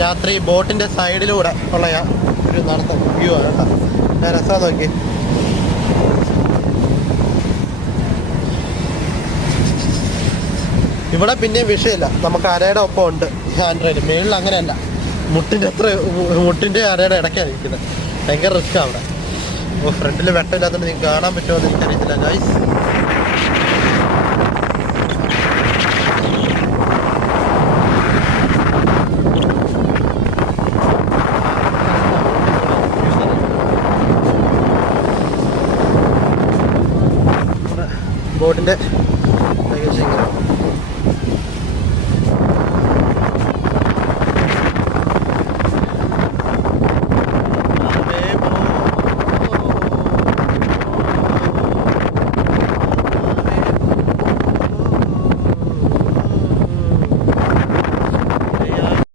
രാത്രി ബോട്ടിന്റെ സൈഡിലൂടെ ഉള്ള ഒരു നടത്ത വ്യൂ ആണ് കേട്ടോ. ഞാൻ രസം നോക്കി. ഇവിടെ പിന്നെയും വിഷയമില്ല, നമുക്ക് അരയുടെ ഒപ്പം ഉണ്ട് ഹാൻഡ് റൈഡ്. മേളിൽ അങ്ങനെയല്ല, മുട്ടിൻ്റെ അരയുടെ ഇടയ്ക്കാണ് ഇരിക്കുന്നത്. ഭയങ്കര റിസ്ക്കാണ് അവിടെ. അപ്പോൾ ഫ്രണ്ടിൽ വെട്ടമില്ലാത്തതുകൊണ്ട് നിങ്ങൾക്ക് കാണാൻ പറ്റുമോ എന്ന് എനിക്കറിയത്തില്ല ഗൈസ്. ബോട്ടിൻ്റെ